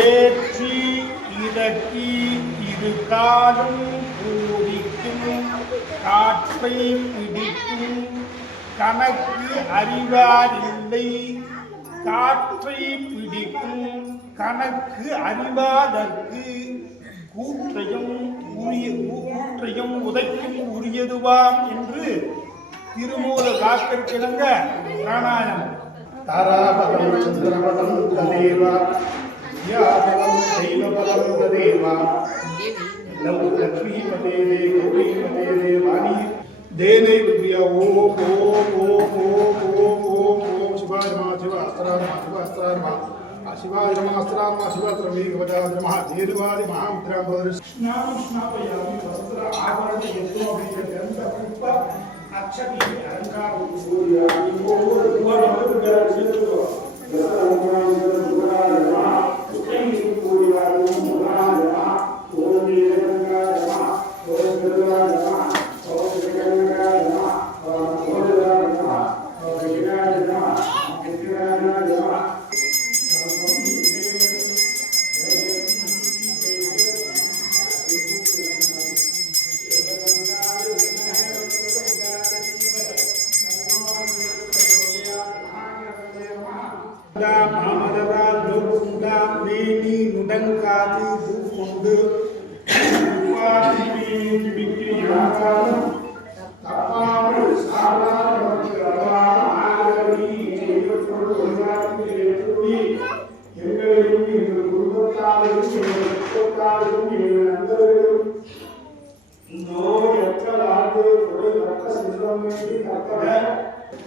ஏற்றி இறக்கி இரு காலும் பூரிக்கும் காற்றை பிடிக்கும் கணக்கு அறிவாரில்லை காற்றை பிடிக்கும் கணக்கு அறிவாதற்கு கூற்றையும் உதைக்கும் உரியதுவாம் என்று திருமூல வாக்கிற்கிணங்க பிராணாயாமம். தாராபலம் சந்திரபலம் ததேவா யாபலம் தெய்வபலம் ததேவா லவ் லக்ஷ்மீபதே கௌரீபதே வாணி தேனை வித்யா ஓம் ஓம் ஓம் ஓம் ஓம் ஓம் ஓம் சிவாய நமः சிவாஸ்திராய நமः शिवाय नमस्कार शिवत्रमी गवजाय नमः देवादि महामुद्रां स्नानं स्नापयामि वस्त्र आभरण यज्ञोपवीतं पुष्प अक्षति अलंकार सूर्यादि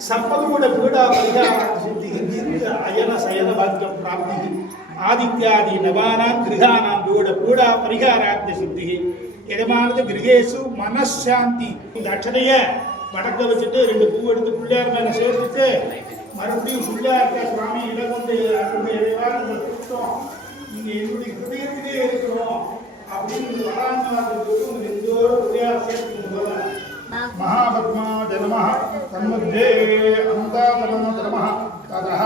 सपदगुण पीड़ा सिद्धि अयन शयन भाग्य प्राप्ति आदित्यादि नवानां गृहाणां दूढ पीड़ा परिहारार्थ सिद्धि यजमानद गृहेषु मनशांति दक्षिणय வடக்க வச்சுட்டு ரெண்டு பூ எடுத்து பிள்ளையார் மேல சேர்த்துட்டு மறுபடியும் பிள்ளையார்ட்ட சுவாமி இடகொண்டு நீங்க என்னுடைய ஹிருதயத்திலே இருக்கிறோம் அப்படின்னு வராங்களாக்கு நெஞ்சோடு பிள்ளையார் சேர்த்துக்கும் போல महापद्मा नमः तन्मध्ये अन्तातरम नमः ततः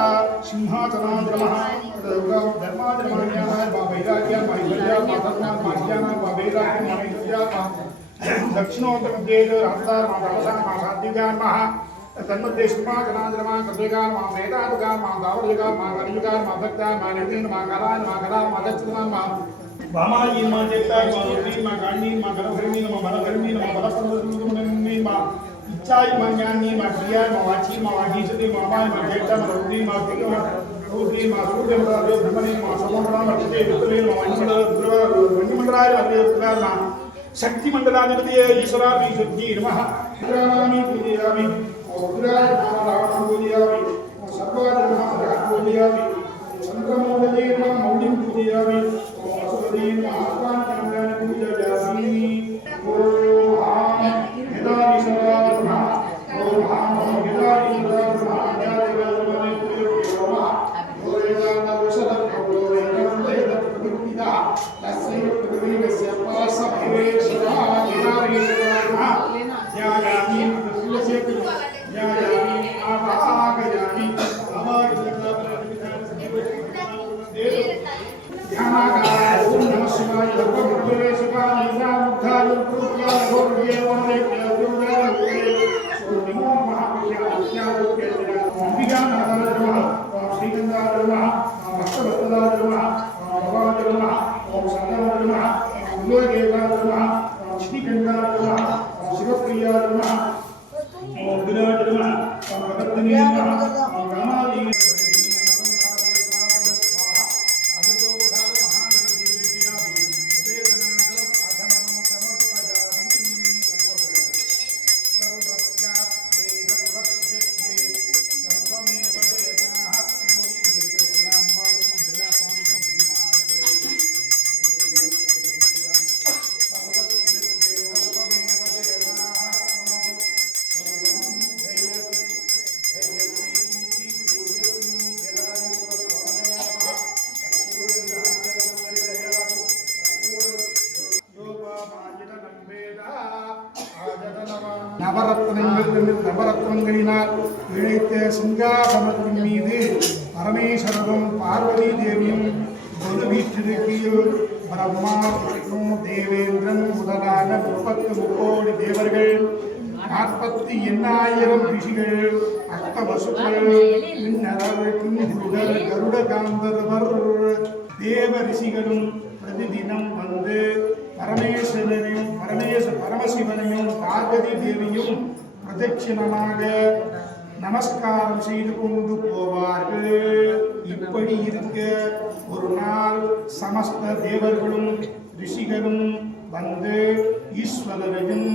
सिंहासनाय नमः धर्माय नमः वैराग्याय वैराग्याय धर्माय माज्ञानाय वैराग्याय वैराग्याय दक्षिणोत्तरमध्ये हस्ताय माधवसाय मासाद्यगाय नमः तन्मध्ये सिंहासनाय नमः कद्वेगाय नमः वेदादगाय नमः दावडगाय नमः कलियुगाय नमः भक्ताय नमः नितिन नमः कराय नमः कराय नमः दक्षिणाय नमः भामाजी नमः चेताय नमः रुद्री नमः गांडी नमः गणधर्मी नमः मनधर्मी नमः बलसंधर्मी इच्छाई मान्यानी मा क्रिया मा वाची मा वागीसति मा माय मा गेटा मा रुद्री मा तिगमा रुद्री मा सूर्य मा ब्रह्मणी मा समोणा मा चिते वितले मा वन्यमंडलाय वन्यमंडलाय मा शक्ति मंडलाधिपतिये ईश्वरा विशुद्धि नमः रुद्रामी पूजयामि रुद्राय नमः रावणं पूजयामि सर्वाय नमः रावणं पूजयामि चंद्रमौलये नमः मौलिं पूजयामि वसुदेव नमः आत्मानं पूजयामि நவரத்னங்களினால் இழைத்த சிங்காசனத்தின் மீது பரமேஸ்வரரும் பார்வதி தேவியும் ஒரு வீற்றிருக்கையில் பிரம்மா விஷ்ணு தேவேந்திரன் முதலான 33 தேவர்கள் 48,000 ரிஷிகள் அஷ்டவசுக்கள் கிண்ணரர் கிங்குருடர் கருட காந்தர்வர் தேவ ரிஷிகளும் பிரதிதினம் வந்து பரமசிவனையும் பார்வதி தேவியும் பிரதட்சிணமாக நமஸ்காரம் செய்து கொண்டு போவார்கள். இப்படி இருக்க ஒரு நாள் சமஸ்த தேவர்களும் ரிஷிகளும் வந்து ஈஸ்வரரையும்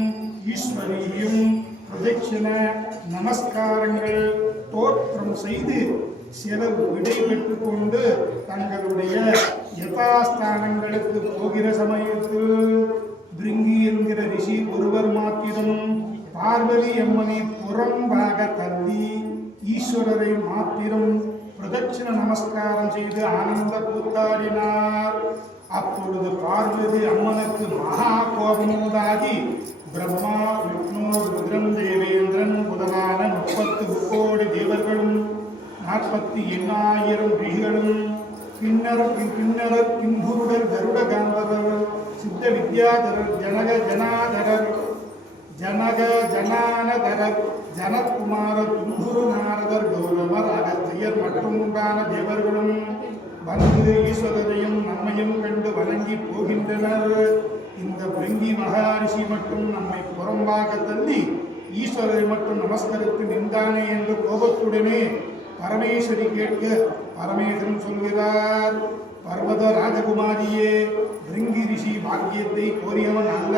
ஈஸ்வரியையும் பிரதட்சிண நமஸ்காரங்கள் தோற்றம் செய்து சிலர் விடை பெற்றுக் கொண்டு தங்களுடைய யதாஸ்தானங்களுக்கு போகிற சமயத்தில் பிருங்கி என்கிற ரிஷி ஒருவர் மாத்திரம் பார்வதி அம்மனை புறம்பாக தள்ளி ஈஸ்வரரை மாத்திரம் பிரதட்சிண நமஸ்காரம் செய்து ஆனந்த கூத்தாடினார். அப்பொழுது பார்வதி அம்மனுக்கு மகா கோபம் உண்டாகி பிரம்மா விஷ்ணு ருத்ரன் தேவேந்திரன் முதலான 33 தேவர்களும் 48,000 ரிஷிகளும் கிண்ணரர் கிங்குருடர் கருட காந்தரர் சித்த வித்யாதரர் ஜனநாதரர் ஜனகுமாரர் துன்புரு நாரதர் கௌரவர் அகத்தியர் மற்றும் உண்டான தேவர்களும் வந்து ஈஸ்வரரையும் நம்மையும் கண்டு வணங்கி போகின்றனர். இந்த பிருங்கி மகாரிஷி மட்டும் நம்மை புறம்பாக தள்ளி ஈஸ்வரரை மட்டும் நமஸ்கரித்து நின்றானே என்று கோபத்துடனே பரமேஸ்வரி கேட்க பரமேஸ்வரன் சொல்கிறார், பர்வத ராஜகுமாரியே, பிருங்கி ரிஷி பாக்கியத்தை கோரியவன் அல்ல,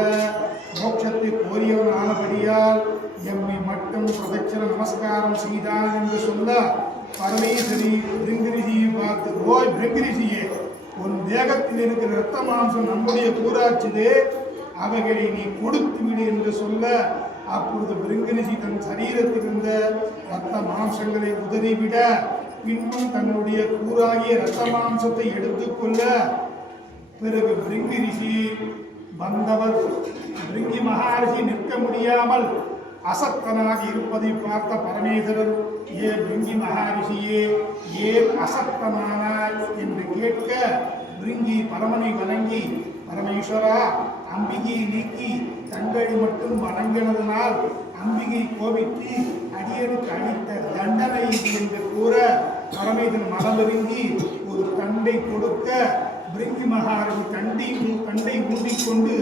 மோட்சத்தை கோரியவன் ஆனபடியால் எம்மை மட்டும் பிரதட்சண நமஸ்காரம் செய்தான் என்று சொல்ல பரமேஸ்வரி பிருங்கி ரிஷியை பார்த்து, ஓய் பிருங்கி ரிஷியே, உன் தேகத்தில் இருக்கிற இரத்த மாம்சம் நம்முடைய கூறாச்சுதே, அவைகளை நீ கொடுத்து விடு என்று சொல்ல அப்பொழுது பிருங்கி ரிஷி தன் சரீரத்தில் இருந்த இரத்த மாம்சங்களை உதறிவிட பின்னும் தன்னுடைய கூறாகிய இரத்த மாம்சத்தை எடுத்துக்கொள்ள பிறகு பிருங்கி ரிஷி வந்தவர் பிருங்கி மகாரிஷி நிற்க முடியாமல் அசக்தனாக இருப்பதை பார்த்த பரமேஸ்வரர், ஏ பிருங்கி மகாரிஷியே, ஏன் அசக்தனானாய் என்று கேட்க பிருங்கி பரமனை வணங்கி, பரமேஸ்வரா, அம்பிகையை நீக்கி தங்களை மட்டும் வணங்கினதனால் அம்பிகை கோபித்து அடியனுக்கு அளித்த தண்டனை இது என்று கூற பரமேஸ்வரன் மனமிருங்கி ஒரு தண்டை கொடுக்க பிருங்கி மகாரிஷி தண்டை ஊதிக்கொண்டு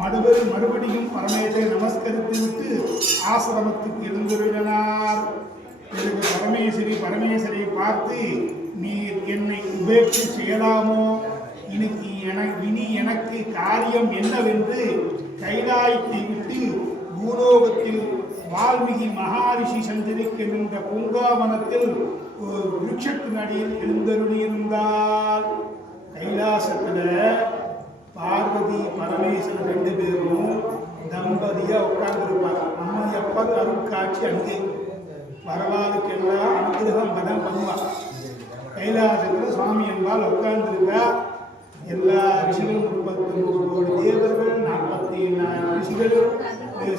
மறுபடியும் பரமேஸ்வரை நமஸ்கரித்து விட்டு ஆசிரமத்துக்கு எழுந்துள்ளார். பிறகு பரமேஸ்வரை பார்த்து, நீர் என்னை உபேட்சை செய்யலாமோ? இனி எனக்கு காரியம் என்னவென்று கைலாயத்தை விட்டு பூலோகத்தில் வால்மீகி மகாரிஷி சஞ்சரிக்க நின்ற பூங்காவனத்தில் ஒரு விருட்சத்தின் அடியில் எழுந்தருளியிருந்தார். கைலாசத்துல பார்வதி பரமேஸ்வரன் 2 பேரும் தம்பதியா உட்கார்ந்துருப்பாங்க. அம்மையப்ப அருட்காட்சி அங்கே வரவாளுக்கெல்லாம் அனுகிரகம் பதம் பண்ணுவார். கைலாசத்துல சுவாமி என்பால் உட்கார்ந்துருக்கா. எல்லா ரிஷிகளும் 33 தேவர்கள், 44 ரிஷிகள்,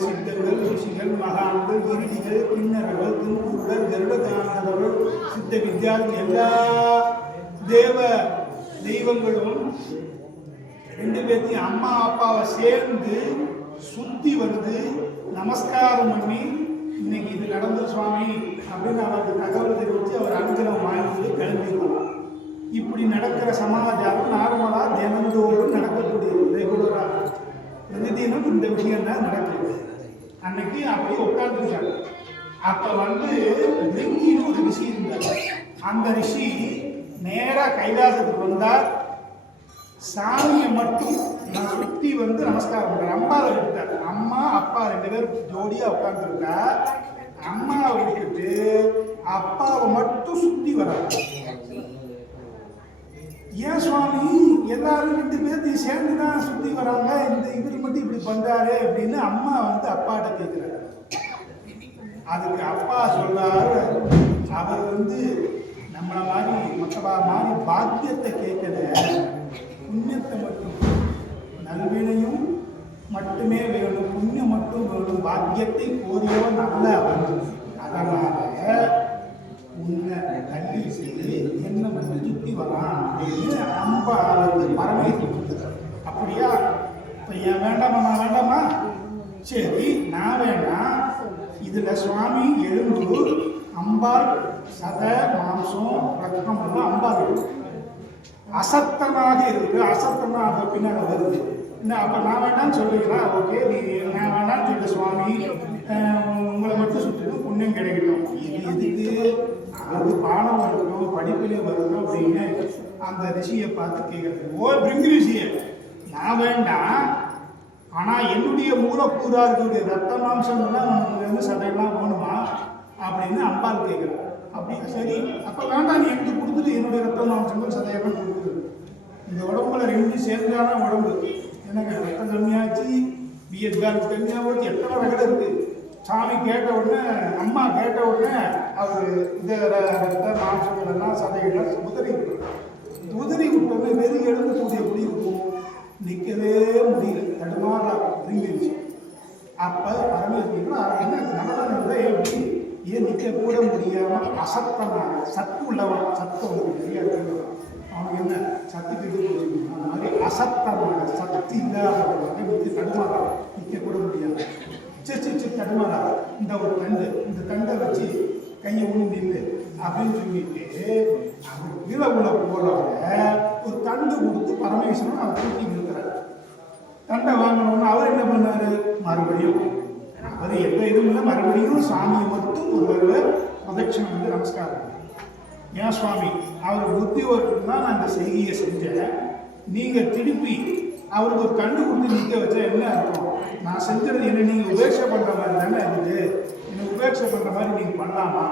சித்தர்கள், ரிஷிகள், மகான்கள், இறுதிகள், கிண்ணறர்கள், கிங்குருடர், கருடகானவர்கள், சித்த வித்யார்த்தி எல்லா தெய்வங்களும் 2 பேர்த்தையும் அம்மா அப்பாவை சேர்ந்து சுத்தி வந்து நமஸ்காரம் பண்ணி, இன்னைக்கு இது நடந்த சுவாமி அப்படின்னு அவருக்கு தகவல் தெரிவித்து அவர் அனுகிரகம் வாங்கி கிளம்பிடுவாங்க. இப்படி நடக்கிற சமாச்சாரம் நார்மலாக தினந்தோறும் நடக்கக்கூடியது. ரெகுலராக பிரதிதினம் இந்த விஷயம் தான் நடக்குது. அன்னைக்கு அப்படி உட்காந்துருக்காங்க. அப்போ பிருங்கின்னு ஒரு ரிஷி இருந்தார். அந்த ரிஷி நேராக கைலாசத்துக்கு வந்தால் சாமியை மட்டும் நான் சுற்றி நமஸ்காரம் பண்ணுறேன். அம்மாவை விட்டார். அம்மா அப்பா 2 பேர் ஜோடியாக உட்காந்துருக்கா. அம்மாவை விட்டுட்டு அப்பாவை மட்டும் சுற்றி வர்றாங்க. ஏன் சுவாமி எல்லாரும் 2 பேர்த்தையும் சேர்ந்து தான் சுற்றி வராங்க, இந்த இவர் மட்டும் இப்படி பண்றாரு அப்படின்னு அம்மா அப்பாட்ட கேட்குறாரு. அதுக்கு அப்பா சொல்றாரு, அவர் நம்மளை மாதிரி மற்றவா மாதிரி பாக்கியத்தை கேட்கல, புண்ணியத்தை மட்டும், நல்வினையும் மட்டுமே வேணும், புண்ணியம் மட்டும் வேணும், பாக்கியத்தை கோரியவன் அல்ல அவன். அதனால உன்னை கல்வி செய்து என்ன பண்ணி சுற்றி வரான் அப்படின்னு அம்பா பரமேஸ்வரன் கொடுத்துருக்காரு. அப்படியா? இப்போ ஏன் வேண்டாமா? நான் வேண்டாமா? சரி, நான் வேண்டாம். இதில் சுவாமி எழுந்து அம்பாள் சதை மாம்சம் ரத்தம் எல்லாம் அம்பாள் அசத்தனாக இருக்கு. அசத்தனாக பின்னாடி வருது. என்ன அப்போ நான் வேண்டாம்னு சொல்றீங்களா? ஓகே, நீ நான் வேண்டாம்னு சொல்ற சுவாமி, உங்களை மட்டும் சுற்றிட்டு புண்ணியம் கிடைக்கட்டும். இது எதுக்கு? அது பாடம் வரணும், படிப்பிலே வரணும் அப்படின்னு அந்த ரிஷியை பார்த்து கேட்கறது. ஓ பிரிங்கு ரிஷியை நான் வேண்டாம், ஆனால் என்னுடைய மூலக்கூறா இருக்கக்கூடிய ரத்த மாம்சம்லாம் உனக்கு வந்து சதையெல்லாம் வேணுமா அப்படின்னு அம்பாள் கேட்குறேன். அப்படி சரி, அப்போ வேண்டாம், நீ எனக்கு கொடுத்துட்டு என்னுடைய ரத்த மாம்சங்கள் சதையெல்லாம் கொடுக்குது. இந்த உடம்புல ரெண்டு சேர்ந்தான உடம்பு. எனக்கு ரத்தம் கம்மியாச்சு, பிஎஸ் பேலன்ஸ் கம்மியாக போச்சு, எத்தனை வகை இருக்கு. சாமி கேட்ட உடனே, அம்மா கேட்ட உடனே அவர் இந்த ரத்த மாம்சங்கள் எல்லாம் சதைகள்லாம் உதறி விட்டோன்னே வெறி எழுதக்கூடிய முடி இருக்கும். நிற்கவே முடியல, தடுமாறா ஒதுங்கிடுச்சு. அப்போ பரமேஸ்வரன் என்ன நடந்தது? எப்படி ஏன் நிற்க கூட முடியாமல் அசத்தனாக சத்து உள்ளவன், சத்தம் நிறைய அவனுக்கு என்ன சத்து கிட்டு அந்த மாதிரி அசத்தனாக சக்தி இல்லாதவனாக நிற்க தடுமாறா, நிற்க கூட முடியாது. சிச்சு தடுமாறா. இந்த ஒரு தண்டு, இந்த தண்டை வச்சு கையை ஒன்று நின்று அப்படின்னு சொல்லிட்டு அவர் கீழே உள்ள போறவங்க ஒரு தண்டு கொடுத்து பரமேஸ்வரன் அவர் தூக்கி நிற்கிறார். தண்டை வாங்கணும்னு அவர் என்ன பண்ணாரு? மறுபடியும் அவர் எந்த இதுவும் இல்லை, மறுபடியும் சாமியை மட்டும் ஒரு பிரதட்சணம் வந்து நமஸ்காரம். ஏன் சுவாமி, அவர் புத்தி ஒர்க்கு தான் நான் இந்த செய்தியை செஞ்சேன். நீங்கள் திருப்பி அவருக்கு ஒரு கண்டு கொடுத்து நிற்க வச்சா என்ன அர்த்தம்? நான் செஞ்சது என்ன நீங்கள் உபேட்சை பண்ணுற மாதிரி தானே இருக்குது. என்னை உபேட்சை பண்ணுற மாதிரி நீங்கள் பண்ணலாமா?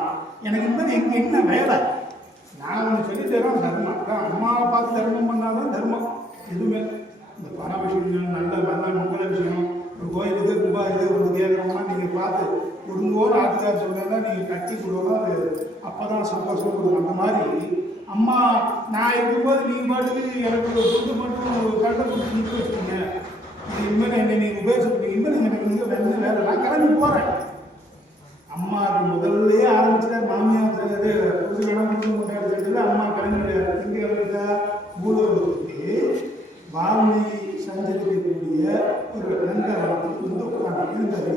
எனக்கு இந்த எங்கே என்ன வேலை? நான் ஒன்று சொல்லி தரோம், தர்மம் தான். அம்மாவை பார்த்து தர்மம் பண்ணாதான் தர்மம். எதுவுமே இந்த பண விஷயம், நல்ல மங்கள விஷயம், ஒரு கோயிலுக்கு கும்பா இது ஒரு கேட்குறோம்னா நீங்கள் பார்த்து கொடுங்கோன்னு ஆத்துக்கார் சொன்னா நீங்கள் கட்டி கொடுக்கணும். அது அப்போ தான் சந்தோஷம் கொடுக்கும். அந்த மாதிரி அம்மா நான் இருக்கும்போது நீங்கள் பாட்டுக்கு எனக்கு ஒரு துண்டு மட்டும் கண்டை கொடுத்து நிற்க வச்சுக்கோங்க. இது இனிமேல் என்னை நீங்கள் உபயோகிச்சுக்கோங்க. இனிமேல் எனக்கு இங்கே வந்து வேலை நான் கிளம்பி போகிறேன். அம்மாவுக்கு முதல்லையே ஆரம்பிச்சுட்டார். மாமியார் செய்யறது புது கணக்கு கொண்டாடி செஞ்சது. அம்மா கிளம்பிட்டார். எங்கே கிளம்பிட்டா? பூலோகத்துக்கு வால்மீகி சஞ்சரிக்கக்கூடிய ஒரு நந்தவனத்துக்கு வந்து உட்காந்து இருந்தது.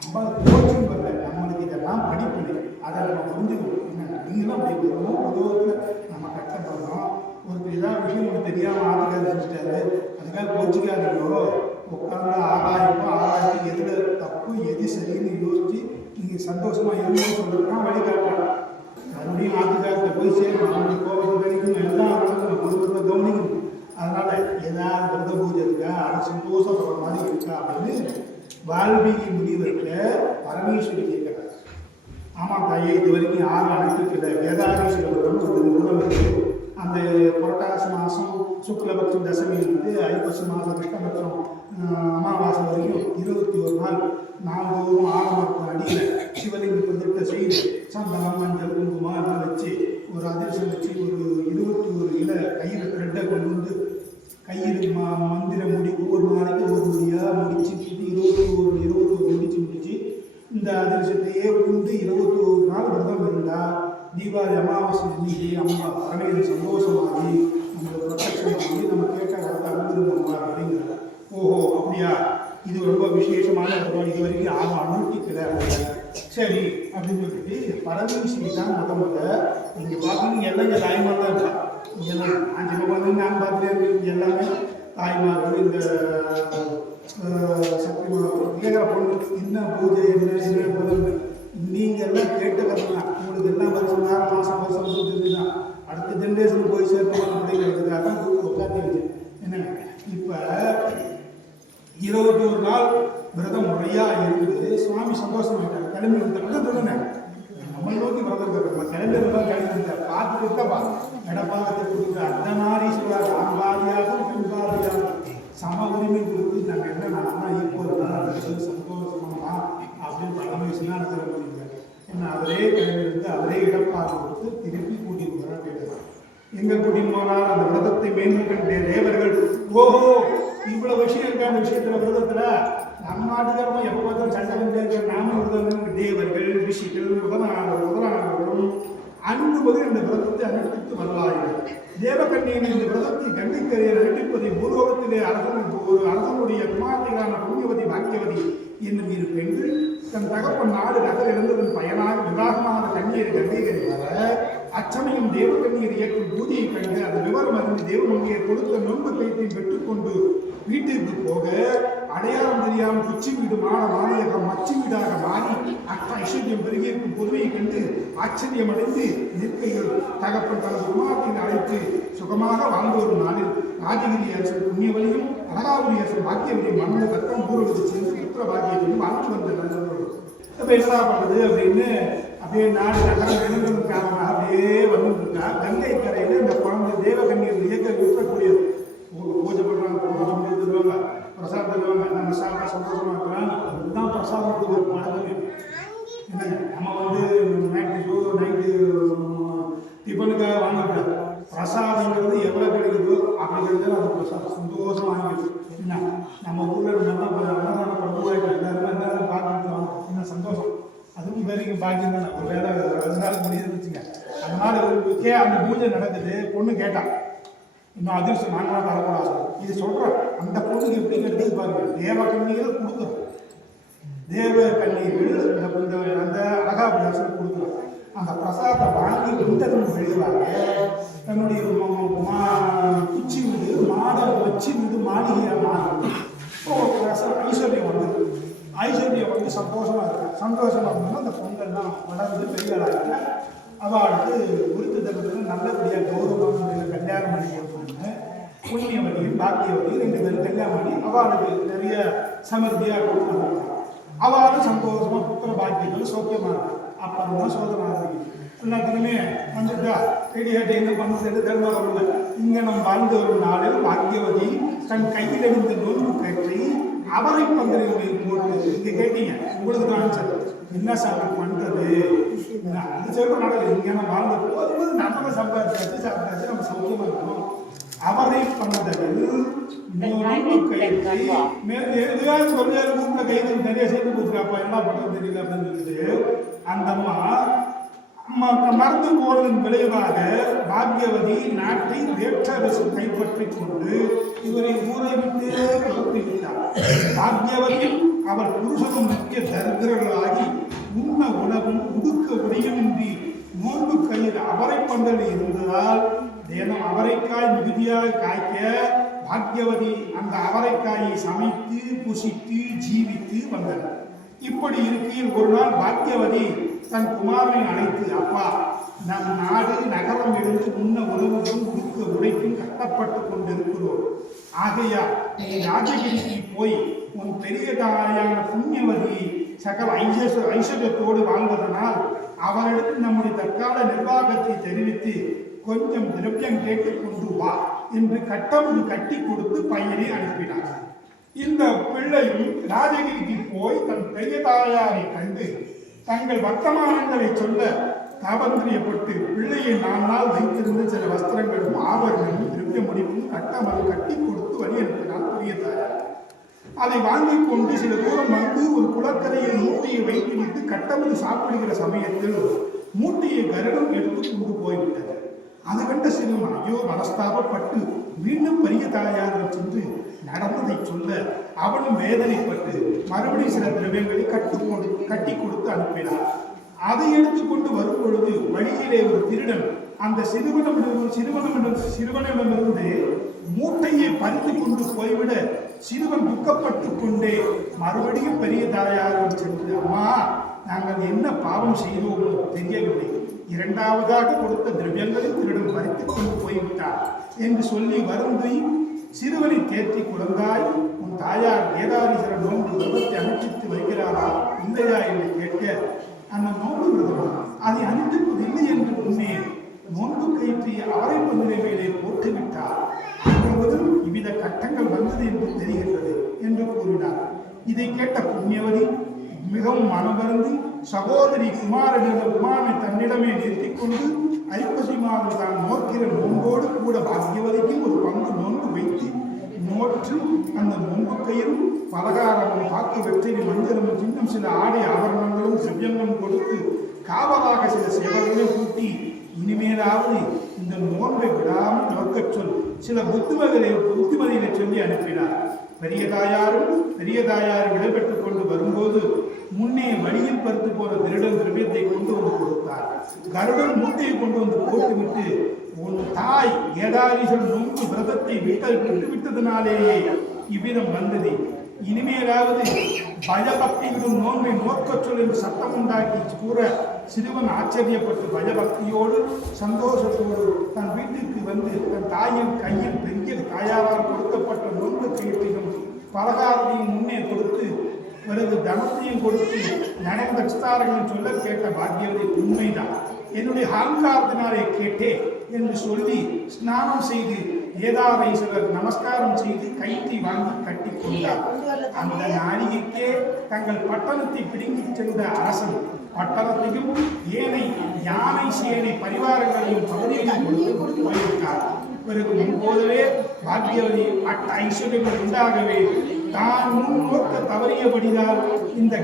அம்மா கோச்சிங் பண்ணல, நம்மளுக்கு இதெல்லாம் படிப்பு அதை நம்ம புரிஞ்சுக்கணும். என்ன நீங்களும் அப்படி வருவோம், உலகத்தில் நம்ம கஷ்டப்படுறோம். ஒருத்தர் ஏதாவது விஷயம் ஒன்று தெரியாமல் ஆத்துக்கார செஞ்சுட்டாரு, அதுக்காக கோச்சிக்காதீங்களோ. உட்காந்து ஆராய்ப்போ, ஆராய்ச்சி எதில் தப்பு எது சரின்னு யோசிச்சு நீங்கள் சந்தோஷமாக இருந்தோம்னு சொல்கிறதுனா வழிகாட்டலாம். மறுபடியும் ஆத்துக்காரத்தை போய் சேரணும், அவனுடைய கோபத்தை கணிக்கணும், எல்லாம் நம்ம குடும்பத்தை கவனிக்கணும். அதனால் ஏதாவது விரத பூஜை இருக்கா, அது சந்தோஷப்படுற மாதிரி இருக்கா அப்படின்னு வால்மீகி முனிவர்கிட்ட பரமேஸ்வரி கேட்கிறார். ஆமாம் தாயே, இது வரைக்கும் யாரும் அனுப்பிக்கல. வேதாரீஸ்வரர் ஒரு ஊரம் இருக்குது. அந்த புரட்டாசி மாதம் சுக்லபட்சம் தசமியிலிருந்து ஐப்பசி மாதம் கிருஷ்ணபட்சம் அமாவாசை வரைக்கும் 21 நாள் நாள்தோறும் ஆலமரத்தின் அடியில் சிவலிங்க பிரதிஷ்டை செய்து சந்தனம் மஞ்சள் குங்குமம் எல்லாம் வச்சு ஒரு அதிர்ஷ்டம் வச்சு ஒரு 21 இலை கையில் த்ரெட்டை கொண்டு வந்து கையில் மந்திரம் முடி ஒவ்வொரு நாளைக்கு ஒரு முடியாக முடிச்சு 21 முடிச்சு இந்த அதிர்ஷ்டத்தையே உண்டு 21 நாள் விரதம் இருந்தால் தீபாவளி அமாவாசை இன்னைக்கு அம்மா பரமையில் சந்தோஷமாகி நம்ம பிரத்யட்சமாகி நம்ம கேட்ட வரத்தை அனுபவமா அப்படிங்கிறாங்க. ஓஹோ அப்படியா, இது ரொம்ப விசேஷமான விரதம், இது வரைக்கும் யாரும் அனுமதிக்கல அப்படின்னா சரி அப்படின்னு சொல்லிட்டு பரமேஸ்வரி தான் முத நீங்கள் பார்க்கணும். எல்லாம் இங்கே தாய்மார் தான் இருக்கா. எல்லாம் நான் சின்ன குழந்தைங்க நான் பார்த்துட்டே எல்லாமே தாய்மார்கள். இந்த சக்தி கேட்குற பொண்ணு என்ன பூஜை என்ன பொருள் நீங்கள் எல்லாம் கேட்டு வரலாம். உங்களுக்கு எல்லாம் வருஷம் மாதம் தெரிஞ்சுதான் அடுத்த ஜென்ரேஷன் போய் சேர்க்கணும் அப்படிங்கிறதுக்காக தான் உட்காந்து வச்சு என்ன. இப்போ 21 நாள் விரதம் முறையாக இருந்து சுவாமி சந்தோஷமாயிட்டாங்க. கிளம்பி வந்து சொல்லுங்க நம்ம நோக்கி விரதம் இருக்கிறோம். கிளம்பி இருந்தால் கிளம்பி பார்த்துக்கிட்டப்பா இடப்பாகத்தை கொடுத்து அர்த்தநாரீஸ்வரர் ஆண்பாதியாகவும் பெண்பாதியாகவும் சம உரிமை கொடுத்து நாங்கள் என்ன நான் ஈக்குவல் சந்தோஷமா அப்படின்னு பரமேஸ்வரன் நடத்துகிற முடியுங்க. ஏன்னா அவரே கிளம்பிலிருந்து அவரே இடப்பாக கொடுத்து திருப்பி கூட்டிட்டு வர கேட்டார். எங்கே கூட்டின்னு போனால் அந்த விரதத்தை மேம்படுத்த தேவர்கள் ஓஹோ இவ்வளவு விஷயம் இருக்கா அந்த விஷயத்துல விரதத்தில் நம்ம நாட்டுக்காரமா எப்போ பார்த்தாலும் சண்டை வந்து நாம தேவர்கள் ரிஷிகள் முதலானவர்களும் அன்று முதல் இந்த விரதத்தை அனுஷ்டித்து வருவார்கள். தேவகன்னியின் இந்த விரதத்தை கண்டிக்கரையில் அனுஷ்டிப்பதை பூலோகத்திலே அரசனுடைய குமாரத்திலான புண்ணியவதி பாக்கியவதி என்னும் இரு பெண்கள் தன் தகப்பன் நாடு நகர் இருந்ததன் பயனாக விவாகமான கண்ணீர் கங்கைகரை வர அச்சமயம் தேவகண்ணீர் ஏற்றும் பூதியை கண்டு அந்த விவரம் அறிந்து தேவமங்கையை கொடுத்த நொன்பு கைத்தை பெற்றுக்கொண்டு வீட்டிற்கு போக அடையாளம் தெரியாமல் குச்சி வீடு மாறியக மச்சி வீடாக மாறி ஐஸ்வர்யம் பெருகியிருக்கும் பொதுவையை கண்டு ஆச்சரியம் அடைந்து நிற்கைகள் தகப்பன் தனது குமாரத்தின் அழைத்து சுகமாக வாழ்ந்து வரும் நாளில் ராஜகிரி அரசன் புண்ணியவலியும் அழகாபுரி அரசன் பாக்கியவலியும் மண்ணு தத்தம் ஊருக்கு சென்று புத்திர பாக்கியத்தையும் வாழ்த்து வந்த நல்லவர்கள். இப்போ என்னடா பண்ணுறது அப்படின்னு அப்படியே நாடு நகரம் எழுந்ததன் காரணமாக அப்படியே வந்துட்டு இருக்கா. கங்கை கரையில் இந்த குழந்தை தேவகண்ணீர் இயக்க விற்கக்கூடியது. பூஜை பண்ணுறாங்க, பூஜை தருவாங்க, பிரசாதம் தருவாங்க, நம்ம சாப்பிட சந்தோஷமா இருக்கலாம். அதுதான் பிரசாதத்துக்கு ஒரு பழக்கம். என்னங்க நம்ம நைட்டு டிஃபனுக்காக வாங்கக்கூடாது. பிரசாதங்கிறது எவ்வளோ கிடைக்குதோ அப்படிங்கிறது அது பிரசாதம் சந்தோஷம் வாங்கிடுது. என்ன நம்ம ஊரில் நல்லா அன்னதானம் பண்ணுவாங்க, எல்லாருமே அன்னதானம் பார்த்துட்டு வாங்க, என்ன சந்தோஷம். அதுவும் வரைக்கும் பாக்கியம் தானே, ஒரு வேலை அதனால முடியுதுன்னு வச்சுங்க. அதனால அந்த பூஜை நடக்குது. பொண்ணு கேட்டான், இன்னும் அதிர்ஷ்டம் நாங்களாம் தரக்கூடாது. இது சொல்கிறோம், அந்த பொண்ணுக்கு எப்படி கிடைக்குது பாருங்க. தேவகன்னிகள் கொடுக்குறோம், தேவகன்னிகள் அந்த அழகாபிலாசம் கொடுக்குறோம். அந்த பிரசாதத்தை வாங்கி விண்டதும் விழுவாங்க. தன்னுடைய குச்சி வீடு மாடம் வச்சு வீடு மாளிகையாக மாறும். ஐஸ்வர்யம் வந்து சந்தோஷமாக இருக்கு. சந்தோஷமாக இருந்தாலும் அந்த பொங்கல்லாம் வளர்ந்து பெரியாளாக அவளுக்கு விருது தரத்தில் நல்லபடியாக கௌரவமான முறையில் கல்யாணம் பண்ணி கொடுத்தாங்க. புண்ணியவதியும் பாக்கியவதியும் 2 பேரும் கல்யாணம் பண்ணி அவளுக்கு நிறைய சமர்த்தியாக கொடுத்தாங்க. அவளும் சந்தோஷமாக புத்திர பாக்கியங்கள் சௌக்கியமாக இருக்கு. அப்புறம் தான் சோதனை எல்லாத்துக்குமே வந்துட்டா ரெடியாகிட்டு என்ன பண்ணுறது தர்மம். இங்கே நம்ம வாழ்ந்து வரும் நாளில் பாக்கியவதி தன் கையில் இருந்த நோன்பு கட்டி அவரை பந்தலில் போட்டு இங்கே கேட்டீங்க, உங்களுக்கு தான் ஆன்சர். என்ன சாப்பிட்டு பண்ணுறது அது சொல்கிற நாளில் இங்கே நம்ம வாழ்ந்து போகும்போது நம்ம சாப்பிட்டாச்சு நம்ம சௌக்கியமாக இருக்கணும். அவரை பந்தலில் நோன்பு கட்டி எதுவாக கொஞ்சம் மூட்டில் கைது நிறைய சேர்த்து போச்சுருக்காப்பா, என்ன பண்ணுறது தெரியல அப்படின்னு சொல்லிட்டு அந்த அம்மா மறந்து போவதன் விளைவாக பாக்கியவதி நாட்டை வேற்றரசு கைப்பற்றி கொண்டு இவரை ஊரை விட்டு புறப்பட்டு விட்டார். பாக்கியவதியும் அவர் புருஷனும் முக்கிய தரித்திரர்களாகி உண்ண உணவும் உடுக்க உடையுமின்றி நோன்பு கையில் அவரை பந்தல் இருந்ததால் தினம் அவரைக்காய் மிகுதியாக காய்க்க பாக்கியவதி அந்த அவரைக்காயை சமைத்து புசித்து ஜீவித்து வந்தனர். இப்படி இருக்கையில் ஒரு நாள் பாக்கியவதி தன் குமாரனை அழைத்து, அப்பா, நம் நாடு நகரம் இருந்து உண்ண உணவுக்கும் உடுக்க உடைக்கும் கட்டப்பட்டு கொண்டிருக்கிறோம். ஆகையா நீ ராஜகிரிக்கு போய் உன் பெரிய தாயான புண்ணியவதி சகல ஐஸ்வர்யத்தோடு வாழ்வதனால் அவரிடத்தில் நம்முடைய தற்கால நிர்வாகத்தை தெரிவித்து கொஞ்சம் திரவியம் கேட்டுக் கொண்டு வா என்று கட்டமுது கட்டி கொடுத்து பையனை அனுப்பினார். இந்த பிள்ளையும் ராஜகிரிக்கு போய் தன் பெரிய தாயாரை கண்டு தங்கள் வர்த்தமானங்களை சொல்ல தாபந்திரியப்பட்டு பிள்ளையை 4 நாள் வைத்திருந்த சில வஸ்திரங்களும் ஆபரணங்களும் திரவிய முடிப்பும் கட்டமது கட்டி கொடுத்து வழி அனுப்பினார் பெரிய தாயார். அதை வாங்கி கொண்டு சில தூரம் வந்து ஒரு குளக்கரையில் மூட்டையை வைத்துவிட்டு கட்டமது சாப்பிடுகிற சமயத்தில் மூட்டையை கருடம் எடுத்து கொண்டு போய்விட்டது. அது கண்ட சிறுவன் ஐயோ மனஸ்தாபப்பட்டு மீண்டும் பெரிய தாயாரிடம் சென்று நடந்ததை சொல்ல அவனும் வேதனைப்பட்டு மறுபடியும் சில திரவியங்களை கட்டி கொடுத்து அனுப்பினார். அதை எடுத்துக்கொண்டு வரும் பொழுது வழியிலே ஒரு திருடன் அந்த சிறுவனிடமிருந்து மூட்டையை பறித்து கொண்டு போய்விட சிறுவன் துக்கப்பட்டு கொண்டே மறுபடியும் பெரிய தாயாரிடம் சென்று, அம்மா, நாங்கள் என்ன பாவம் செய்தோமோ தெரியவில்லை, 2வதாக கொடுத்த திரவியங்களை திருடன் பறித்து கொண்டு போய்விட்டார் என்று சொல்லி வருந்தி சிறுவனை தேற்றி, குழந்தாய், உன் தாயார் வேதாரீஸ்வர நோன்பு விரதத்தை அனுஷ்டித்து வருகிறாரா இல்லையா என்று கேட்க, அந்த நோன்பு விரதம் அதை அனுஷ்டிப்பதில்லை என்று உண்மை நோன்பு கயிற்றை அவரை பந்திரை மேலே போட்டுவிட்டார். முதல் இவ்வித கட்டங்கள் வந்தது என்று தெரிகின்றது என்று கூறினார். இதை கேட்ட புண்ணியவதி மிகவும் மனமருந்தி சகோதரி குமாரனை தன்னிடமே நிறுத்திக் கொண்டு ஐப்பசி மாதம் தான் நோக்கிற நோன்போடு கூட பாக்கியவதிக்கு ஒரு பங்கு நோன்பு வைத்து நோற்று அந்த நோன்பு கயிறும் பலகாரமும் பாக்கு வெற்றினி மஞ்சளும் இன்னும் சில ஆடை ஆபரணங்களும் திரவியங்களும் கொடுத்து காவலாக சில சேவர்களை கூட்டி இனிமேலாவது இந்த நோன்பை விடாமல் நோக்கச் சொல் சில புத்திமதிகளை சொல்லி அனுப்பினார். பெரிய தாயார் விடைபெற்றுக் கொண்டு வரும்போது முன்னே வழியில் பருத்து போன திருடன் திரவியத்தை கொண்டு வந்து கொடுத்தார். கருடன் மூட்டையை கொண்டு வந்து போட்டுவிட்டு உன் தாய் கேதாரீஸ்வரன் நோன்பு விரதத்தை விட்டுவிட்டதினாலேயே இவ்விதம் வந்தது. இனிமேலாவது பயபக்தியுடன் நோன்பை நோக்கச் சொல் என்று சத்தம் உண்டாக்கி கூற சிறுவன் ஆச்சரியப்பட்டு பயபக்தியோடு சந்தோஷத்தோடு தன் வீட்டிற்கு வந்து தன் தாயின் கையில் பெரிய தாயாரால் கொடுக்கப்பட்ட நோன்பு கயிற்றையும் பலகாரத்தையும் முன்னே கொடுத்து பிறகு தனத்தையும் கொடுத்து நடந்த விஸ்தாரங்களும் சொல்ல கேட்ட பாக்கியவதி உண்மைதான், என்னுடைய அகங்காரத்தினாலே கேட்டே என்று சொல்லி ஸ்நானம் செய்து கேதாரீஸ்வரர் நமஸ்காரம் செய்து கைத்தை வாங்கி கட்டி கொண்டார். அந்த நாளிகைக்கே தங்கள் பட்டணத்தை பிடுங்கிச் சென்ற அரசன் பட்டணத்தையும் யானை சேனை பரிவாரங்களையும் பகுதியையும் கொடுத்து போயிருக்கார். பிறகு முன்போதவே பாக்கியவதி ஐஸ்வர்யங்கள் உண்டாகவே தான் முன் நோக்க தவறியபடியால் இந்த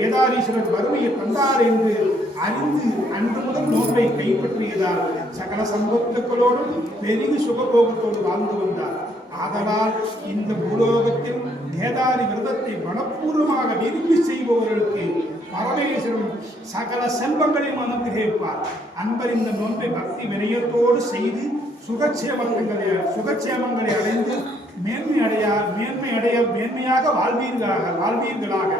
கேதாரீஸ்வரர் வறுமையை தந்தார் என்று அறிந்து அன்று முதல் நோன்பை கைப்பற்றியதால் சகல சம்பத்துக்களோடும் பெரிய சுகபோகத்தோடு வாழ்ந்து வந்தார். ஆதலால் இந்த பூலோகத்தில் கேதாரி விரதத்தை மனப்பூர்வமாக விரும்பி செய்பவர்களுக்கு பரமேஸ்வரன் சகல செல்வங்களையும் அனுகிரகிப்பார். அன்பர் இந்த நோன்பை பக்தி வினயத்தோடு செய்து சுகக்ஷேமங்களை அடைந்து மேன்மையாக வாழ்வீர்களாக.